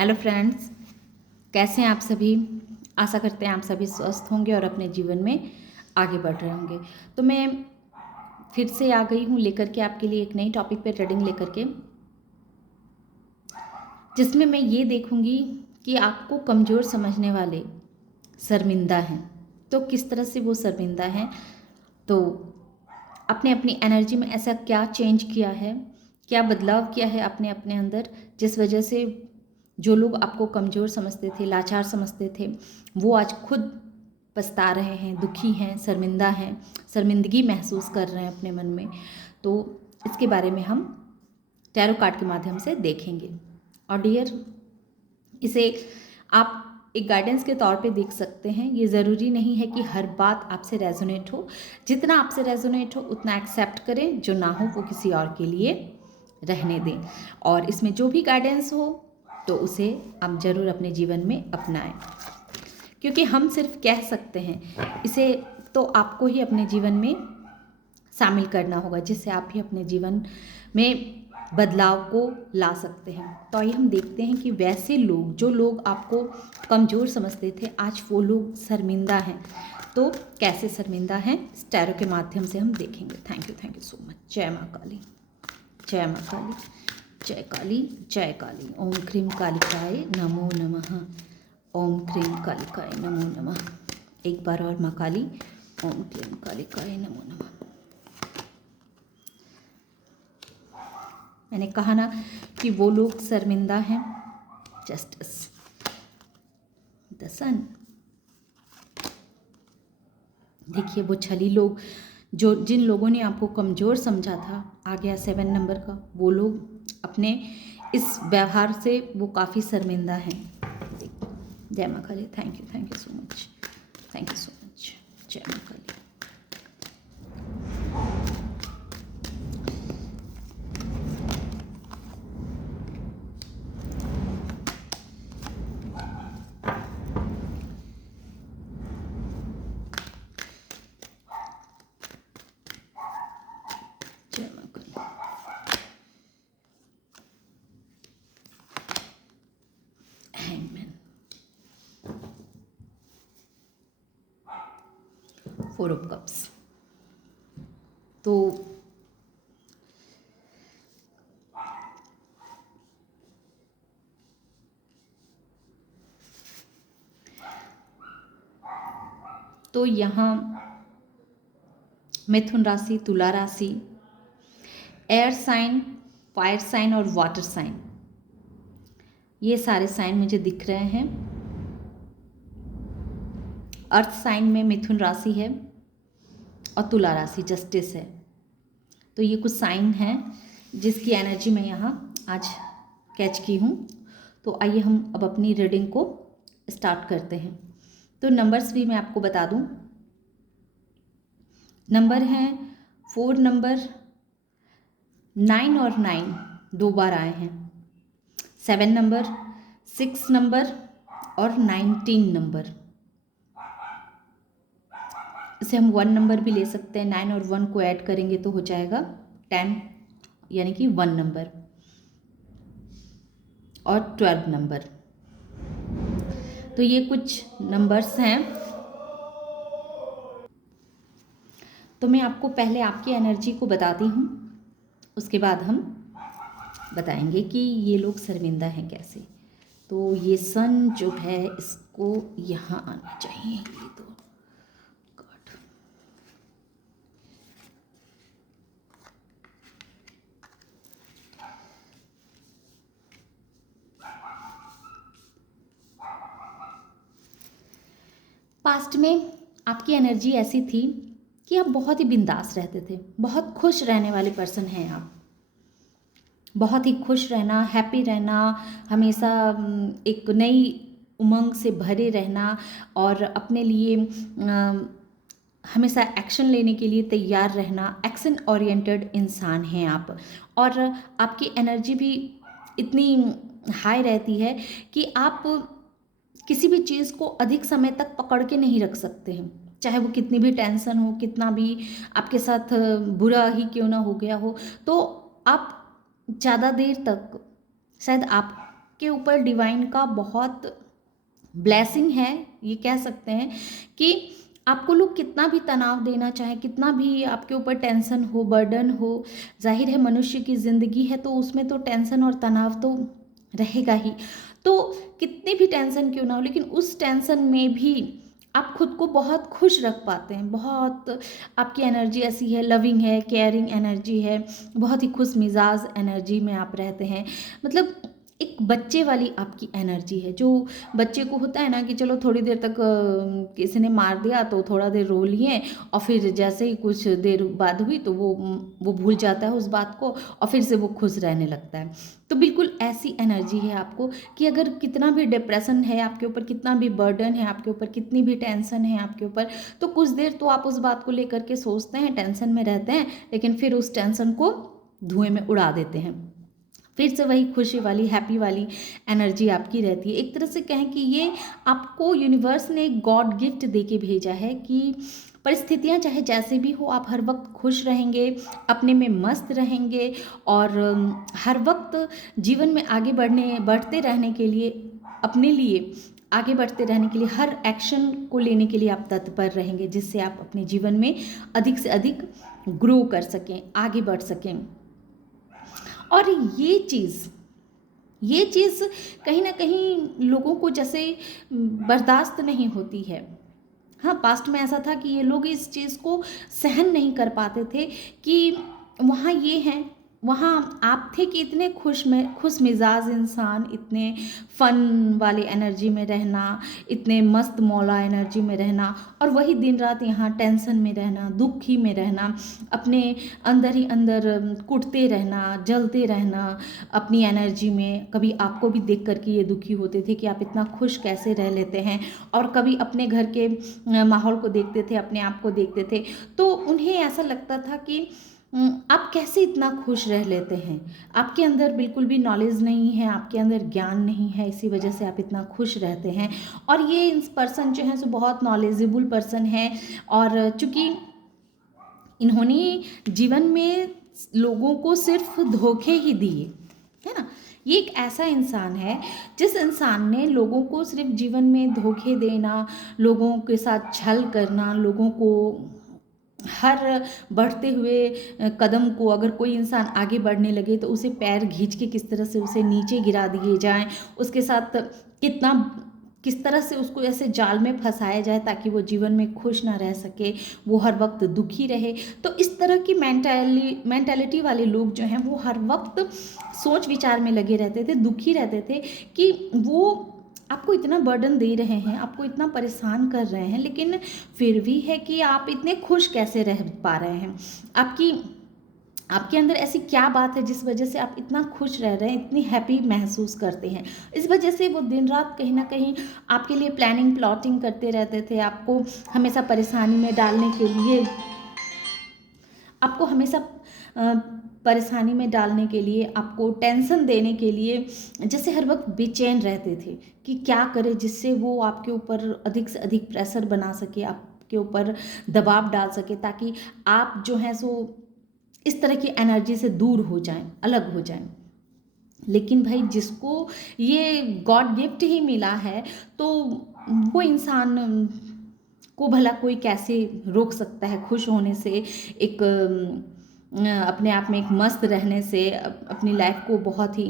Hello friends, कैसे हैं आप सभी। आशा करते हैं आप सभी स्वस्थ होंगे और अपने जीवन में आगे बढ़ रहे होंगे। तो मैं फिर से आ गई हूँ लेकर के आपके लिए एक नई टॉपिक पे रीडिंग लेकर के, जिसमें मैं ये देखूँगी कि आपको कमज़ोर समझने वाले शर्मिंदा हैं। तो किस तरह से वो शर्मिंदा हैं, तो अपने अपनी एनर्जी में ऐसा क्या चेंज किया है, क्या बदलाव किया है अपने अपने अंदर, जिस वजह से जो लोग आपको कमज़ोर समझते थे, लाचार समझते थे, वो आज खुद पछता रहे हैं, दुखी हैं, शर्मिंदा हैं, शर्मिंदगी महसूस कर रहे हैं अपने मन में। तो इसके बारे में हम टैरो कार्ड के माध्यम से देखेंगे। और डियर, इसे आप एक गाइडेंस के तौर पे देख सकते हैं। ये ज़रूरी नहीं है कि हर बात आपसे रेजोनेट हो। जितना आपसे रेजोनेट हो उतना एक्सेप्ट करें, जो ना हो वो किसी और के लिए रहने दें। और इसमें जो भी गाइडेंस हो तो उसे आप ज़रूर अपने जीवन में अपनाएं, क्योंकि हम सिर्फ कह सकते हैं, इसे तो आपको ही अपने जीवन में शामिल करना होगा, जिससे आप ही अपने जीवन में बदलाव को ला सकते हैं। तो आइए हम देखते हैं कि वैसे लोग, जो लोग आपको कमज़ोर समझते थे, आज वो लोग शर्मिंदा हैं। तो कैसे शर्मिंदा हैं, इस टैरो के माध्यम से हम देखेंगे। Thank you so much. जय माँ काली, जय माँ काली, जय काली, जय काली। ओम क्रीम कालिकाय नमो नमः। ओम क्रीम कालिकाय नमो नमः। एक बार और माँ काली, ओम क्रीम कालिकाय नमो नमः। मैंने कहा ना कि वो लोग शर्मिंदा हैं। जस्टिस, द सन। देखिए, वो छली लोग, जो जिन लोगों ने आपको कमज़ोर समझा था, आ गया 7 नंबर का। वो लोग अपने इस व्यवहार से वो काफ़ी शर्मिंदा हैं। जय माँ Kali. Thank you so much, thank you so much. जय माँ काली। जय माँ काली। Hangman, 4 of cups. तो यहाँ मिथुन राशि, तुला राशि, एयर साइन, फायर साइन और वाटर साइन, ये सारे साइन मुझे दिख रहे हैं। अर्थ साइन में मिथुन राशि है और तुला राशि जस्टिस है। तो ये कुछ साइन हैं जिसकी एनर्जी मैं यहाँ आज कैच की हूँ। तो आइए हम अब अपनी रीडिंग को स्टार्ट करते हैं। तो नंबर्स भी मैं आपको बता दूँ। नंबर हैं 4 नंबर, 9 और 9 2 बार आए हैं, 7 नंबर, 6 नंबर और 19 नंबर। इसे हम 1 नंबर भी ले सकते हैं। 9 और 1 को ऐड करेंगे तो हो जाएगा 10, यानी कि 1 नंबर, और 12 नंबर। तो ये कुछ नंबर्स हैं। तो मैं आपको पहले आपकी एनर्जी को बताती हूँ, उसके बाद हम बताएंगे कि ये लोग शर्मिंदा हैं कैसे। तो ये सन जो है, इसको यहाँ आना चाहिए। ये तो गॉड, पास्ट में आपकी एनर्जी ऐसी थी कि आप बहुत ही बिंदास रहते थे, बहुत खुश रहने वाले पर्सन हैं आप। बहुत ही खुश रहना, हैप्पी रहना, हमेशा एक नई उमंग से भरे रहना और अपने लिए हमेशा एक्शन लेने के लिए तैयार रहना। एक्शन ओरिएंटेड इंसान हैं आप। और आपकी एनर्जी भी इतनी हाई रहती है कि आप किसी भी चीज़ को अधिक समय तक पकड़ के नहीं रख सकते हैं, चाहे वो कितनी भी टेंशन हो, कितना भी आपके साथ बुरा ही क्यों ना हो गया हो। तो आप ज़्यादा देर तक, शायद आप आपके ऊपर डिवाइन का बहुत ब्लेसिंग है, ये कह सकते हैं कि आपको लोग कितना भी तनाव देना चाहे, कितना भी आपके ऊपर टेंशन हो, बर्डन हो, जाहिर है मनुष्य की ज़िंदगी है तो उसमें तो टेंशन और तनाव तो रहेगा ही। तो कितनी भी टेंशन क्यों ना हो, लेकिन उस टेंशन में भी आप खुद को बहुत खुश रख पाते हैं। बहुत आपकी एनर्जी ऐसी है, लविंग है, केयरिंग एनर्जी है, बहुत ही खुश मिजाज एनर्जी में आप रहते हैं। मतलब एक बच्चे वाली आपकी एनर्जी है, जो बच्चे को होता है ना कि चलो थोड़ी देर तक किसी ने मार दिया तो थोड़ा देर रो लिए, और फिर जैसे ही कुछ देर बाद हुई तो वो भूल जाता है उस बात को, और फिर से वो खुश रहने लगता है। तो बिल्कुल ऐसी एनर्जी है आपको कि अगर कितना भी डिप्रेशन है आपके ऊपर, कितना भी बर्डन है आपके ऊपर, कितनी भी टेंशन है आपके ऊपर, तो कुछ देर तो आप उस बात को लेकर के सोचते हैं, टेंशन में रहते हैं, लेकिन फिर उस टेंशन को धुएं में उड़ा देते हैं। फिर से वही खुशी वाली, हैप्पी वाली एनर्जी आपकी रहती है। एक तरह से कहें कि ये आपको यूनिवर्स ने गॉड गिफ्ट दे के भेजा है कि परिस्थितियां चाहे जैसे भी हो, आप हर वक्त खुश रहेंगे, अपने में मस्त रहेंगे, और हर वक्त जीवन में आगे बढ़ते रहने के लिए, अपने लिए आगे बढ़ते रहने के लिए, हर एक्शन को लेने के लिए आप तत्पर रहेंगे, जिससे आप अपने जीवन में अधिक से अधिक ग्रो कर सकें, आगे बढ़ सकें। और ये चीज़ कहीं ना कहीं लोगों को जैसे बर्दाश्त नहीं होती है। हाँ, पास्ट में ऐसा था कि ये लोग इस चीज़ को सहन नहीं कर पाते थे कि वहाँ ये हैं, वहाँ आप थे कि इतने खुश मिजाज इंसान, इतने फन वाली एनर्जी में रहना, इतने मस्त मौला एनर्जी में रहना, और वही दिन रात यहाँ टेंशन में रहना, दुखी में रहना, अपने अंदर ही अंदर कुटते रहना, जलते रहना अपनी एनर्जी में। कभी आपको भी देख करके ये दुखी होते थे कि आप इतना खुश कैसे रह लेते हैं, और कभी अपने घर के माहौल को देखते थे, अपने आप को देखते थे, तो उन्हें ऐसा लगता था कि आप कैसे इतना खुश रह लेते हैं, आपके अंदर बिल्कुल भी नॉलेज नहीं है, आपके अंदर ज्ञान नहीं है, इसी वजह से आप इतना खुश रहते हैं। और ये इस पर्सन जो है सो बहुत नॉलेजेबल पर्सन है, और चूंकि इन्होंने जीवन में लोगों को सिर्फ धोखे ही दिए, है ना। ये एक ऐसा इंसान है जिस इंसान ने लोगों को सिर्फ जीवन में धोखे देना, लोगों के साथ छल करना, लोगों को हर बढ़ते हुए कदम को, अगर कोई इंसान आगे बढ़ने लगे तो उसे पैर खींच के किस तरह से उसे नीचे गिरा दिए जाएं, उसके साथ किस तरह से उसको ऐसे जाल में फंसाया जाए ताकि वो जीवन में खुश ना रह सके, वो हर वक्त दुखी रहे। तो इस तरह की मेंटालिटी वाले लोग जो हैं वो हर वक्त सोच विचार में लगे रहते थे, दुखी रहते थे कि वो आपको इतना बर्डन दे रहे हैं, आपको इतना परेशान कर रहे हैं, लेकिन फिर भी है कि आप इतने खुश कैसे रह पा रहे हैं। आपके अंदर ऐसी क्या बात है जिस वजह से आप इतना खुश रह रहे हैं, इतनी हैप्पी महसूस करते हैं। इस वजह से वो दिन रात कहीं ना कहीं आपके लिए प्लानिंग प्लॉटिंग करते रहते थे, आपको हमेशा परेशानी में डालने के लिए, आपको हमेशा परेशानी में डालने के लिए, आपको टेंशन देने के लिए, जैसे हर वक्त बेचैन रहते थे कि क्या करें जिससे वो आपके ऊपर अधिक से अधिक प्रेशर बना सके, आपके ऊपर दबाव डाल सके, ताकि आप जो है सो इस तरह की एनर्जी से दूर हो जाएं, अलग हो जाएं। लेकिन भाई जिसको ये गॉड गिफ्ट ही मिला है, तो वो इंसान को भला कोई कैसे रोक सकता है खुश होने से, एक अपने आप में एक मस्त रहने से, अपनी लाइफ को बहुत ही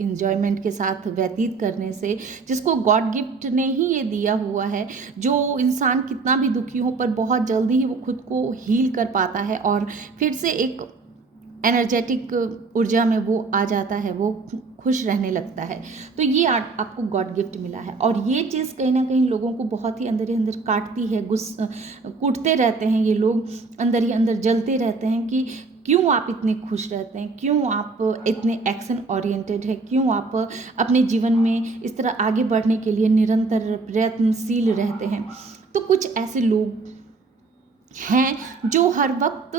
इंजॉयमेंट के साथ व्यतीत करने से, जिसको गॉड गिफ्ट ने ही ये दिया हुआ है। जो इंसान कितना भी दुखी हो पर बहुत जल्दी ही वो खुद को हील कर पाता है और फिर से एक एनर्जेटिक ऊर्जा में वो आ जाता है, वो खुश रहने लगता है। तो ये आपको गॉड गिफ्ट मिला है, और ये चीज़ कहीं ना कहीं लोगों को बहुत ही अंदर ही अंदर काटती है, कूटते रहते हैं ये लोग, अंदर ही अंदर जलते रहते हैं कि क्यों आप इतने खुश रहते हैं, क्यों आप इतने एक्शन ओरिएंटेड है, क्यों आप अपने जीवन में इस तरह आगे बढ़ने के लिए निरंतर प्रयत्नशील रहते हैं। तो कुछ ऐसे लोग हैं जो हर वक्त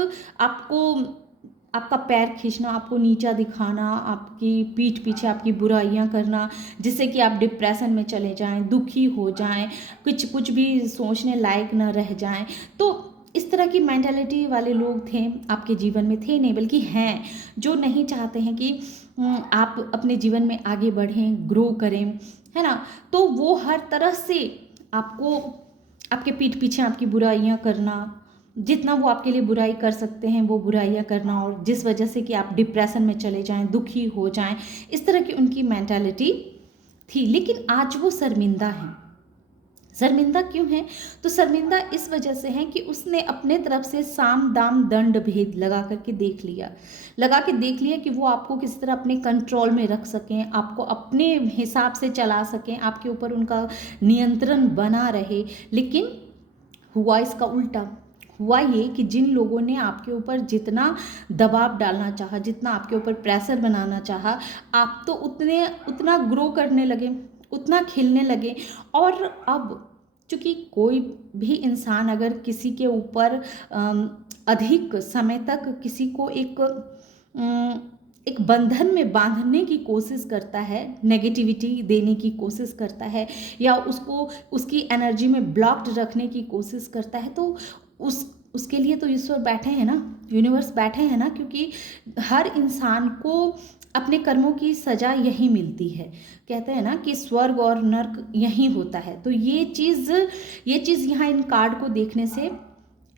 आपका पैर खींचना, आपको नीचा दिखाना, आपकी पीठ पीछे आपकी बुराइयां करना, जिससे कि आप डिप्रेशन में चले जाएं, दुखी हो जाएं, कुछ भी सोचने लायक न रह जाएं। तो इस तरह की मेंटालिटी वाले लोग थे आपके जीवन में, थे नहीं बल्कि हैं, जो नहीं चाहते हैं कि आप अपने जीवन में आगे बढ़ें, ग्रो करें, है ना। तो वो हर तरह से आपको, आपके पीठ पीछे आपकी बुराइयां करना, जितना वो आपके लिए बुराई कर सकते हैं वो बुराइयां करना, और जिस वजह से कि आप डिप्रेशन में चले जाएं, दुखी हो जाएं, इस तरह की उनकी मेंटालिटी थी। लेकिन आज वो शर्मिंदा हैं। शर्मिंदा क्यों है? तो शर्मिंदा इस वजह से है कि उसने अपने तरफ से साम दाम दंड भेद लगा करके देख लिया, लगा के देख लिया कि वो आपको किस तरह अपने कंट्रोल में रख सकें, आपको अपने हिसाब से चला सकें, आपके ऊपर उनका नियंत्रण बना रहे। लेकिन हुआ इसका उल्टा। हुआ ये कि जिन लोगों ने आपके ऊपर जितना दबाव डालना चाहा, जितना आपके ऊपर प्रेशर बनाना चाहा, आप तो उतना ग्रो करने लगे, उतना खिलने लगे। और अब चूंकि कोई भी इंसान अगर किसी के ऊपर अधिक समय तक किसी को एक बंधन में बांधने की कोशिश करता है, नेगेटिविटी देने की कोशिश करता है, या उसको उसकी एनर्जी में ब्लॉक्ड रखने की कोशिश करता है, तो उसके लिए तो ईश्वर बैठे हैं ना, यूनिवर्स बैठे हैं ना। क्योंकि हर इंसान को अपने कर्मों की सजा यही मिलती है। कहते हैं ना कि स्वर्ग और नर्क यही होता है। तो ये चीज़ यहाँ इन कार्ड को देखने से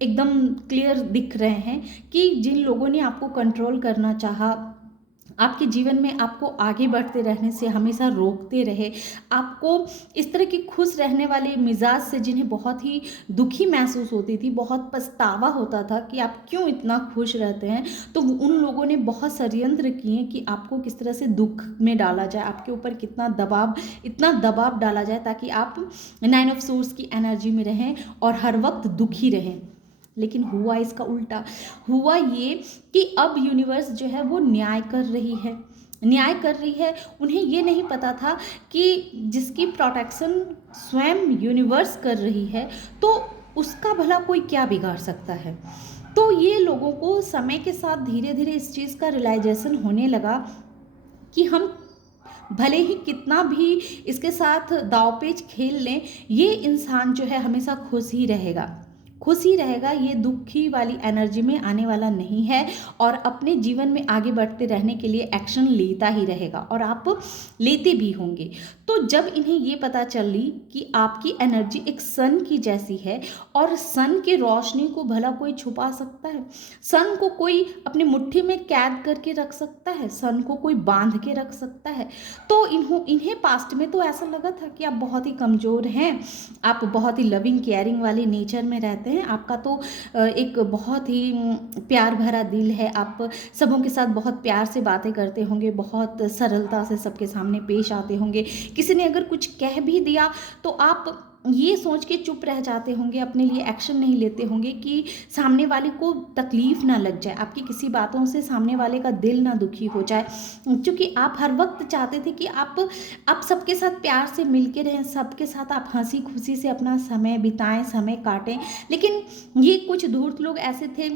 एकदम क्लियर दिख रहे हैं कि जिन लोगों ने आपको कंट्रोल करना चाहा, आपके जीवन में आपको आगे बढ़ते रहने से हमेशा रोकते रहे, आपको इस तरह की खुश रहने वाले मिजाज से, जिन्हें बहुत ही दुखी महसूस होती थी, बहुत पछतावा होता था कि आप क्यों इतना खुश रहते हैं, तो उन लोगों ने बहुत षड्यंत्र किए कि आपको किस तरह से दुख में डाला जाए, आपके ऊपर इतना दबाव डाला जाए ताकि आप 9 ऑफ सोर्स की एनर्जी में रहें और हर वक्त दुखी रहें। लेकिन हुआ इसका उल्टा। हुआ ये कि अब यूनिवर्स जो है वो न्याय कर रही है, न्याय कर रही है। उन्हें ये नहीं पता था कि जिसकी प्रोटेक्शन स्वयं यूनिवर्स कर रही है, तो उसका भला कोई क्या बिगाड़ सकता है। तो ये लोगों को समय के साथ धीरे धीरे इस चीज़ का रियलाइजेशन होने लगा कि हम भले ही कितना भी इसके साथ दावपेच खेल लें, ये इंसान जो है हमेशा खुश ही रहेगा, खुश ही रहेगा। ये दुखी वाली एनर्जी में आने वाला नहीं है, और अपने जीवन में आगे बढ़ते रहने के लिए एक्शन लेता ही रहेगा, और आप लेते भी होंगे। तो जब इन्हें ये पता चली कि आपकी एनर्जी एक सन की जैसी है, और सन की रोशनी को भला कोई छुपा सकता है, सन को कोई अपनी मुट्ठी में कैद करके रख सकता है, सन को कोई बांध के रख सकता है। तो इन्हें पास्ट में तो ऐसा लगा था कि आप बहुत ही कमज़ोर हैं, आप बहुत ही लविंग केयरिंग वाले नेचर में रहते हैं, आपका तो एक बहुत ही प्यार भरा दिल है, आप सबों के साथ बहुत प्यार से बातें करते होंगे, बहुत सरलता से सबके सामने पेश आते होंगे। किसी ने अगर कुछ कह भी दिया तो आप ये सोच के चुप रह जाते होंगे, अपने लिए एक्शन नहीं लेते होंगे कि सामने वाले को तकलीफ ना लग जाए, आपकी किसी बातों से सामने वाले का दिल ना दुखी हो जाए। क्योंकि आप हर वक्त चाहते थे कि आप सबके साथ प्यार से मिलके रहें, सबके साथ आप हंसी खुशी से अपना समय बिताएं, समय काटें। लेकिन ये कुछ धूर्त लोग ऐसे थे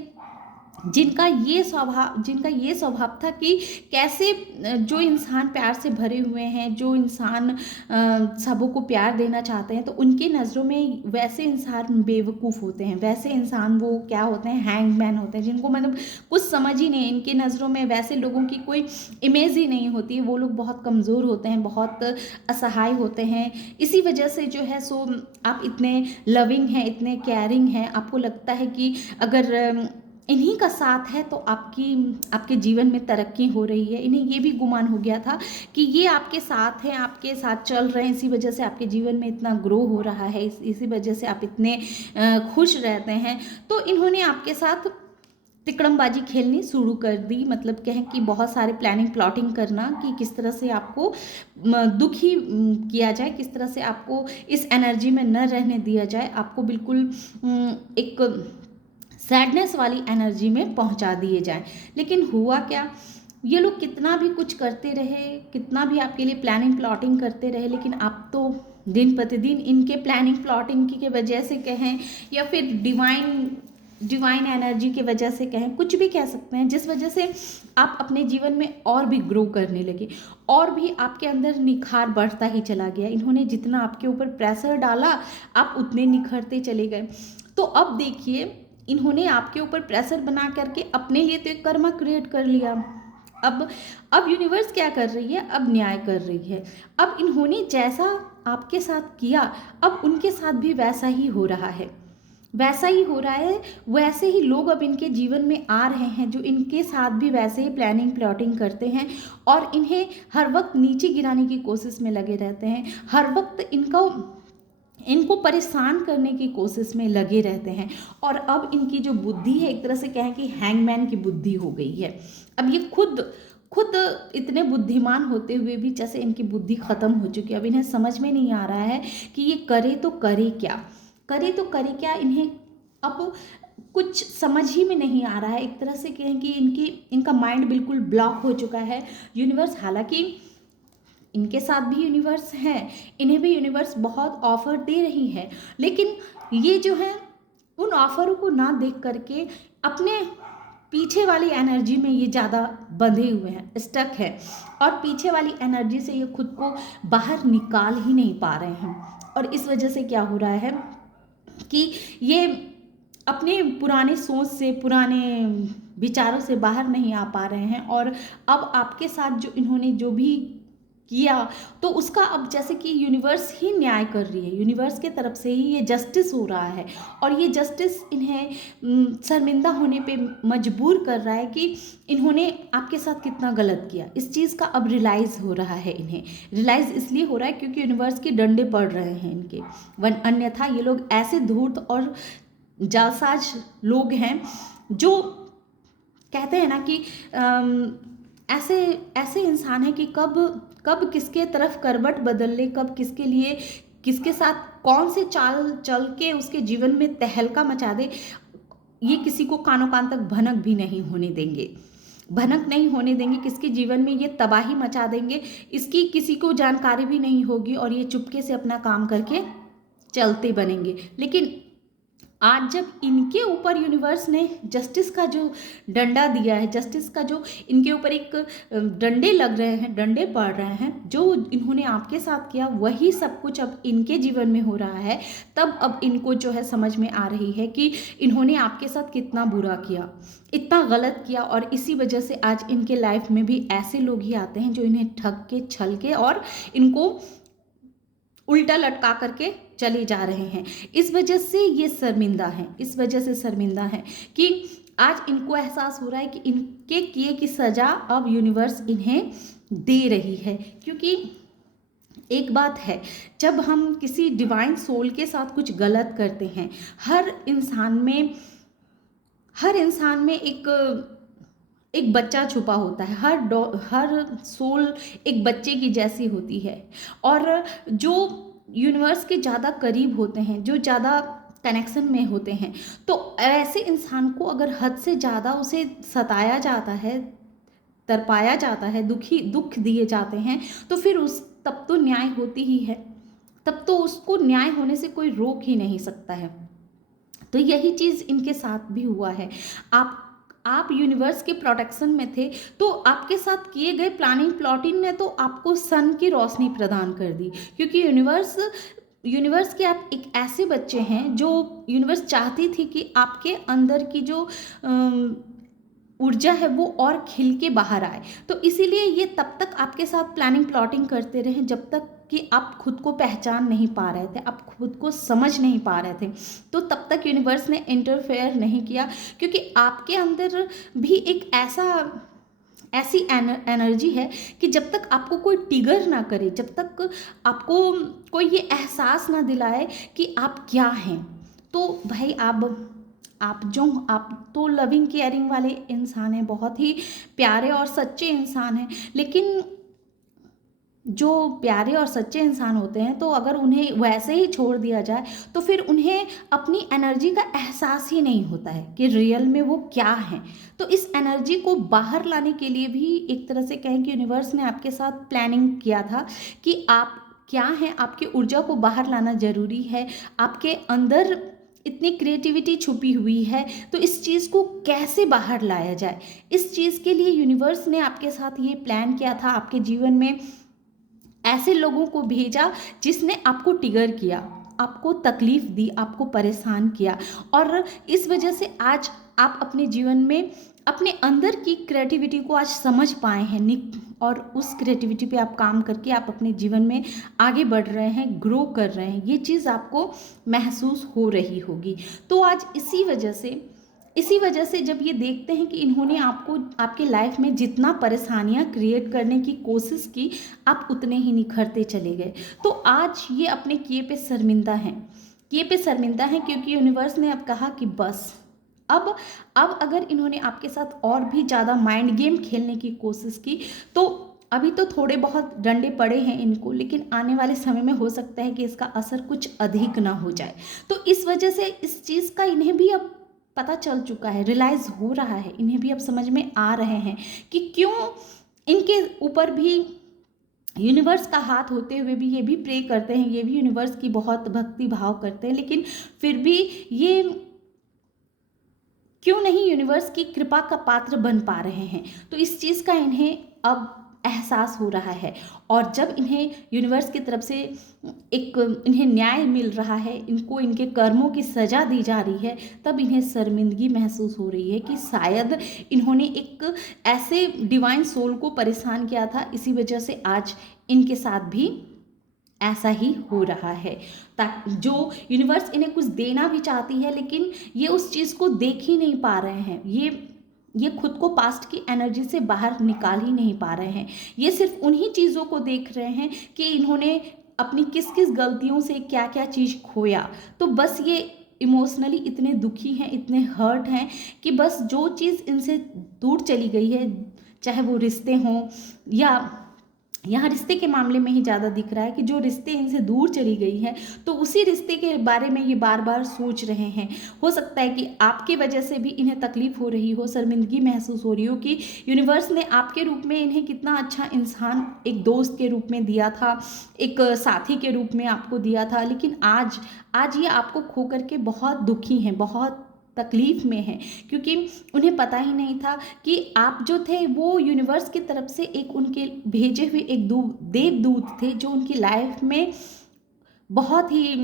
जिनका ये स्वभाव था कि कैसे जो इंसान प्यार से भरे हुए हैं, जो इंसान सबों को प्यार देना चाहते हैं, तो उनके नज़रों में वैसे इंसान बेवकूफ़ होते हैं, वैसे इंसान वो क्या होते हैं, हैंगमैन होते हैं, जिनको मतलब कुछ समझ ही नहीं। इनके नज़रों में वैसे लोगों की कोई इमेज ही नहीं होती। वो लोग बहुत कमज़ोर होते हैं, बहुत असहाय होते हैं। इसी वजह से जो है सो आप इतने लविंग हैं, इतने केयरिंग हैं, आपको लगता है कि अगर इन्हीं का साथ है तो आपके जीवन में तरक्की हो रही है। इन्हें ये भी गुमान हो गया था कि ये आपके साथ हैं, आपके साथ चल रहे हैं, इसी वजह से आपके जीवन में इतना ग्रो हो रहा है, इसी वजह से आप इतने खुश रहते हैं। तो इन्होंने आपके साथ तिकड़मबाजी खेलनी शुरू कर दी, मतलब कहें कि बहुत सारे प्लानिंग प्लॉटिंग करना कि किस तरह से आपको दुखी किया जाए, किस तरह से आपको इस एनर्जी में न रहने दिया जाए, आपको बिल्कुल एक सैडनेस वाली एनर्जी में पहुंचा दिए जाएं। लेकिन हुआ क्या, ये लोग कितना भी कुछ करते रहे, कितना भी आपके लिए प्लानिंग प्लॉटिंग करते रहे, लेकिन आप तो दिन प्रतिदिन इनके प्लानिंग प्लॉटिंग की वजह से कहें, या फिर डिवाइन एनर्जी की वजह से कहें, कुछ भी कह सकते हैं, जिस वजह से आप अपने जीवन में और भी ग्रो करने लगे, और भी आपके अंदर निखार बढ़ता ही चला गया। इन्होंने जितना आपके ऊपर प्रेशर डाला, आप उतने निखरते चले गए। तो अब देखिए, इन्होंने आपके ऊपर प्रेशर बना करके अपने लिए तो एक कर्मा क्रिएट कर लिया, अब यूनिवर्स क्या कर रही है, अब न्याय कर रही है। अब इन्होंने जैसा आपके साथ किया, अब उनके साथ भी वैसा ही हो रहा है, वैसा ही हो रहा है। वैसे ही लोग अब इनके जीवन में आ रहे हैं जो इनके साथ भी वैसे ही प्लानिंग प्लॉटिंग करते हैं और इन्हें हर वक्त नीचे गिराने की कोशिश में लगे रहते हैं, हर वक्त इनको परेशान करने की कोशिश में लगे रहते हैं। और अब इनकी जो बुद्धि है, एक तरह से कहें कि हैंगमैन की बुद्धि हो गई है। अब ये खुद खुद इतने बुद्धिमान होते हुए भी जैसे इनकी बुद्धि ख़त्म हो चुकी है। अब इन्हें समझ में नहीं आ रहा है कि ये करे तो करे क्या, करे तो करे क्या। इन्हें अब कुछ समझ ही में नहीं आ रहा है। एक तरह से कहें कि इनका माइंड बिल्कुल ब्लॉक हो चुका है। यूनिवर्स, हालांकि इनके साथ भी यूनिवर्स है, इन्हें भी यूनिवर्स बहुत ऑफर दे रही है, लेकिन ये जो है उन ऑफरों को ना देख करके अपने पीछे वाली एनर्जी में ये ज़्यादा बंधे हुए हैं, स्टक है, और पीछे वाली एनर्जी से ये खुद को बाहर निकाल ही नहीं पा रहे हैं। और इस वजह से क्या हो रहा है कि ये अपने पुराने सोच से, पुराने विचारों से बाहर नहीं आ पा रहे हैं। और अब आपके साथ जो इन्होंने जो भी किया, तो उसका अब जैसे कि यूनिवर्स ही न्याय कर रही है, यूनिवर्स के तरफ से ही ये जस्टिस हो रहा है। और ये जस्टिस इन्हें शर्मिंदा होने पे मजबूर कर रहा है कि इन्होंने आपके साथ कितना गलत किया। इस चीज़ का अब रियलाइज़ हो रहा है। इन्हें रियलाइज़ इसलिए हो रहा है क्योंकि यूनिवर्स के डंडे पड़ रहे हैं इनके, अन्यथा ये लोग ऐसे धूर्त और जालसाज लोग हैं जो कहते हैं ना कि ऐसे ऐसे इंसान है कि कब कब किसके तरफ करवट बदल ले, कब किसके लिए, किसके साथ कौन से चाल चल के उसके जीवन में तहलका मचा दे, ये किसी को कानों कान तक भनक भी नहीं होने देंगे, भनक नहीं होने देंगे। किसके जीवन में ये तबाही मचा देंगे, इसकी किसी को जानकारी भी नहीं होगी और ये चुपके से अपना काम करके चलते बनेंगे। लेकिन आज जब इनके ऊपर यूनिवर्स ने जस्टिस का जो डंडा दिया है, जस्टिस का जो इनके ऊपर एक डंडे लग रहे हैं, डंडे पड़ रहे हैं, जो इन्होंने आपके साथ किया वही सब कुछ अब इनके जीवन में हो रहा है, तब अब इनको जो है समझ में आ रही है कि इन्होंने आपके साथ कितना बुरा किया, इतना गलत किया। और इसी वजह से आज इनके लाइफ में भी ऐसे लोग ही आते हैं जो इन्हें ठग के, छल के और इनको उल्टा लटका करके चले जा रहे हैं। इस वजह से ये शर्मिंदा हैं, इस वजह से शर्मिंदा हैं कि आज इनको एहसास हो रहा है कि इनके किए की सज़ा अब यूनिवर्स इन्हें दे रही है। क्योंकि एक बात है, जब हम किसी डिवाइन सोल के साथ कुछ गलत करते हैं, हर इंसान में एक बच्चा छुपा होता है। हर सोल एक बच्चे की जैसी होती है। और जो यूनिवर्स के ज़्यादा करीब होते हैं, जो ज़्यादा कनेक्शन में होते हैं, तो ऐसे इंसान को अगर हद से ज़्यादा उसे सताया जाता है, तरपाया जाता है, दुख दिए जाते हैं, तो फिर तब तो न्याय होती ही है, तब तो उसको न्याय होने से कोई रोक ही नहीं सकता है। तो यही चीज़ इनके साथ भी हुआ है। आप यूनिवर्स के प्रोटेक्शन में थे, तो आपके साथ किए गए प्लानिंग प्लॉटिंग ने तो आपको सन की रोशनी प्रदान कर दी। क्योंकि यूनिवर्स के आप एक ऐसे बच्चे हैं जो यूनिवर्स चाहती थी कि आपके अंदर की जो ऊर्जा है वो और खिल के बाहर आए। तो इसीलिए ये तब तक आपके साथ प्लानिंग प्लॉटिंग करते रहे जब तक कि आप खुद को पहचान नहीं पा रहे थे, आप खुद को समझ नहीं पा रहे थे। तो तब तक यूनिवर्स ने इंटरफेयर नहीं किया, क्योंकि आपके अंदर भी एक ऐसी एनर्जी है कि जब तक आपको कोई ट्रिगर ना करे, जब तक आपको कोई ये एहसास ना दिलाए कि आप क्या हैं, तो भाई आप तो लविंग केयरिंग वाले इंसान हैं, बहुत ही प्यारे और सच्चे इंसान हैं। लेकिन जो प्यारे और सच्चे इंसान होते हैं, तो अगर उन्हें वैसे ही छोड़ दिया जाए तो फिर उन्हें अपनी एनर्जी का एहसास ही नहीं होता है कि रियल में वो क्या है। तो इस एनर्जी को बाहर लाने के लिए भी एक तरह से कहें कि यूनिवर्स ने आपके साथ प्लानिंग किया था कि आप क्या हैं, आपकी ऊर्जा को बाहर लाना ज़रूरी है। आपके अंदर इतनी क्रिएटिविटी छुपी हुई है, तो इस चीज़ को कैसे बाहर लाया जाए, इस चीज़ के लिए यूनिवर्स ने आपके साथ ये प्लान किया था। आपके जीवन में ऐसे लोगों को भेजा जिसने आपको ट्रिगर किया, आपको तकलीफ दी, आपको परेशान किया, और इस वजह से आज आप अपने जीवन में अपने अंदर की क्रिएटिविटी को आज समझ पाए हैं और उस क्रिएटिविटी पे आप काम करके आप अपने जीवन में आगे बढ़ रहे हैं, ग्रो कर रहे हैं, ये चीज़ आपको महसूस हो रही होगी। तो आज इसी वजह से जब ये देखते हैं कि इन्होंने आपको आपके लाइफ में जितना परेशानियां क्रिएट करने की कोशिश की, आप उतने ही निखरते चले गए। तो आज ये अपने किए पे शर्मिंदा हैं, क्योंकि यूनिवर्स ने अब कहा कि बस अब अगर इन्होंने आपके साथ और भी ज़्यादा माइंड गेम खेलने की कोशिश की, तो अभी तो थोड़े बहुत डंडे पड़े हैं इनको, लेकिन आने वाले समय में हो सकता है कि इसका असर कुछ अधिक ना हो जाए। तो इस वजह से इस चीज़ का इन्हें भी अब पता चल चुका है, रियलाइज हो रहा है, इन्हें भी अब समझ में आ रहे हैं कि क्यों इनके ऊपर भी यूनिवर्स का हाथ होते हुए भी ये भी प्रे करते हैं, ये भी यूनिवर्स की बहुत भक्ति भाव करते हैं, लेकिन फिर भी ये क्यों नहीं यूनिवर्स की कृपा का पात्र बन पा रहे हैं। तो इस चीज़ का इन्हें अब एहसास हो रहा है, और जब इन्हें यूनिवर्स की तरफ से इन्हें न्याय मिल रहा है, इनको इनके कर्मों की सज़ा दी जा रही है, तब इन्हें शर्मिंदगी महसूस हो रही है कि शायद इन्होंने एक ऐसे डिवाइन सोल को परेशान किया था, इसी वजह से आज इनके साथ भी ऐसा ही हो रहा है। ताकि जो यूनिवर्स इन्हें कुछ देना भी चाहती है, लेकिन ये उस चीज़ को देख ही नहीं पा रहे हैं, ये खुद को पास्ट की एनर्जी से बाहर निकाल ही नहीं पा रहे हैं। ये सिर्फ उन्हीं चीज़ों को देख रहे हैं कि इन्होंने अपनी किस किस गलतियों से क्या क्या चीज़ खोया। तो बस ये इमोशनली इतने दुखी हैं, इतने हर्ट हैं कि बस जो चीज़ इनसे दूर चली गई है, चाहे वो रिश्ते हों, या यहाँ रिश्ते के मामले में ही ज़्यादा दिख रहा है कि जो रिश्ते इनसे दूर चली गई है, तो उसी रिश्ते के बारे में ये बार बार सोच रहे हैं। हो सकता है कि आपकी वजह से भी इन्हें तकलीफ हो रही हो, शर्मिंदगी महसूस हो रही हो कि यूनिवर्स ने आपके रूप में इन्हें कितना अच्छा इंसान, एक दोस्त के रूप में दिया था, एक साथी के रूप में आपको दिया था, लेकिन आज ये आपको खो करके बहुत दुखी हैं, बहुत तकलीफ में है, क्योंकि उन्हें पता ही नहीं था कि आप जो थे वो यूनिवर्स की तरफ से एक उनके भेजे हुए एक देवदूत थे, जो उनकी लाइफ में बहुत ही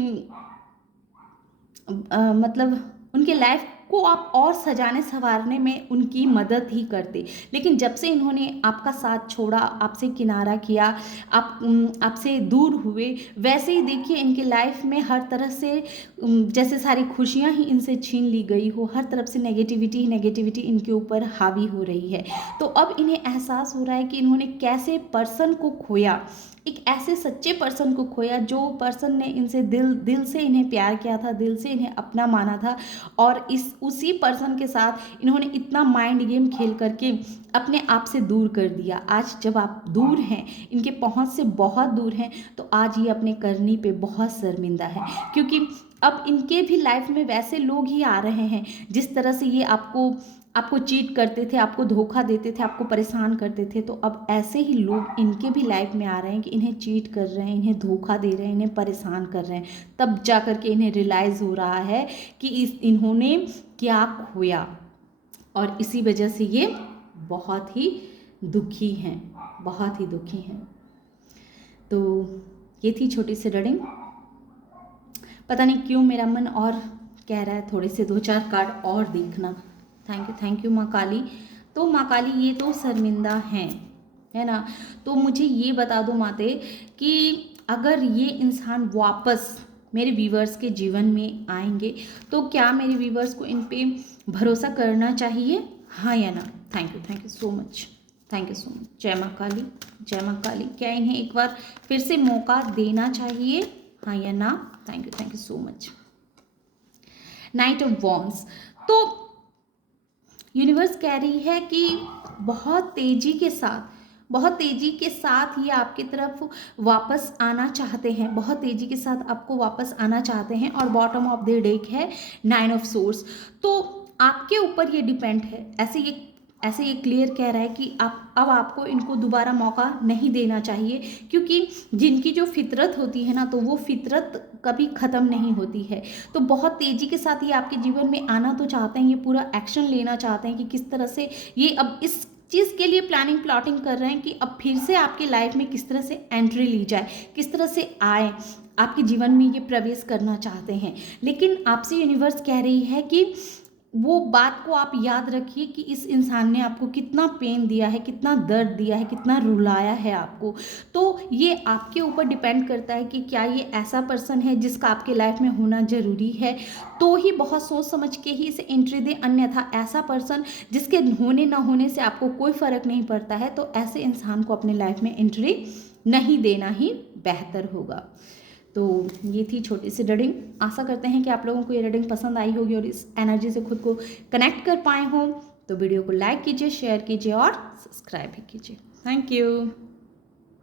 मतलब उनके लाइफ को आप और सजाने संवारने में उनकी मदद ही करते। लेकिन जब से इन्होंने आपका साथ छोड़ा, आपसे किनारा किया, आपसे दूर हुए, वैसे ही देखिए इनके लाइफ में हर तरह से जैसे सारी खुशियां ही इनसे छीन ली गई हो, हर तरफ से नेगेटिविटी इनके ऊपर हावी हो रही है। तो अब इन्हें एहसास हो रहा है कि इन्होंने कैसे पर्सन को खोया, एक ऐसे सच्चे पर्सन को खोया जो पर्सन ने इनसे दिल से इन्हें प्यार किया था, दिल से इन्हें अपना माना था, और उसी पर्सन के साथ इन्होंने इतना माइंड गेम खेल करके अपने आप से दूर कर दिया। आज जब आप दूर हैं, इनके पहुंच से बहुत दूर हैं, तो आज ये अपने करनी पे बहुत शर्मिंदा है, क्योंकि अब इनके भी लाइफ में वैसे लोग ही आ रहे हैं जिस तरह से ये आपको चीट करते थे, आपको धोखा देते थे, आपको परेशान करते थे। तो अब ऐसे ही लोग इनके भी लाइफ में आ रहे हैं कि इन्हें चीट कर रहे हैं, इन्हें धोखा दे रहे हैं, इन्हें परेशान कर रहे हैं। तब जा कर के इन्हें रियलाइज़ हो रहा है कि इन्होंने क्या खोया, और इसी वजह से ये बहुत ही दुखी हैं, बहुत ही दुखी हैं। तो ये थी छोटी सी रीडिंग। पता नहीं क्यों मेरा मन और कह रहा है थोड़े से 2-4 कार्ड और देखना। थैंक यू माँ काली। तो माँ काली, ये तो शर्मिंदा हैं, है ना। तो मुझे ये बता दो माते कि अगर ये इंसान वापस मेरे व्यूवर्स के जीवन में आएंगे, तो क्या मेरे व्यूवर्स को इन पे भरोसा करना चाहिए, हाँ या ना। Thank you so much, thank you so much. जय माँ काली, जय माँ काली। क्या इन्हें एक बार फिर से मौका देना चाहिए, हाँ या ना। Thank you so much. Night of wands. तो यूनिवर्स कह रही है कि बहुत तेजी के साथ ये आपकी तरफ वापस आना चाहते हैं, बहुत तेजी के साथ आपको वापस आना चाहते हैं। और बॉटम ऑफ द डेक है 9 ऑफ सोर्स। तो आपके ऊपर ये डिपेंड है, ऐसे ये क्लियर कह रहा है कि अब आपको इनको दोबारा मौका नहीं देना चाहिए, क्योंकि जिनकी जो फितरत होती है ना, तो वो फितरत कभी ख़त्म नहीं होती है। तो बहुत तेज़ी के साथ ये आपके जीवन में आना तो चाहते हैं, ये पूरा एक्शन लेना चाहते हैं कि किस तरह से ये अब इस चीज़ के लिए प्लाटिंग कर रहे हैं कि अब फिर से आपकी लाइफ में किस तरह से एंट्री ली जाए, किस तरह से आए, आपके जीवन में ये प्रवेश करना चाहते हैं। लेकिन आपसे यूनिवर्स कह रही है कि वो बात को आप याद रखिए कि इस इंसान ने आपको कितना पेन दिया है, कितना दर्द दिया है, कितना रुलाया है आपको। तो ये आपके ऊपर डिपेंड करता है कि क्या ये ऐसा पर्सन है जिसका आपके लाइफ में होना ज़रूरी है, तो ही बहुत सोच समझ के ही इसे एंट्री दें। अन्यथा ऐसा पर्सन जिसके होने ना होने से आपको कोई फ़र्क नहीं पड़ता है, तो ऐसे इंसान को अपने लाइफ में एंट्री नहीं देना ही बेहतर होगा। तो ये थी छोटी सी रीडिंग। आशा करते हैं कि आप लोगों को ये रीडिंग पसंद आई होगी और इस एनर्जी से खुद को कनेक्ट कर पाए हों। तो वीडियो को लाइक कीजिए, शेयर कीजिए और सब्सक्राइब भी कीजिए। Thank you.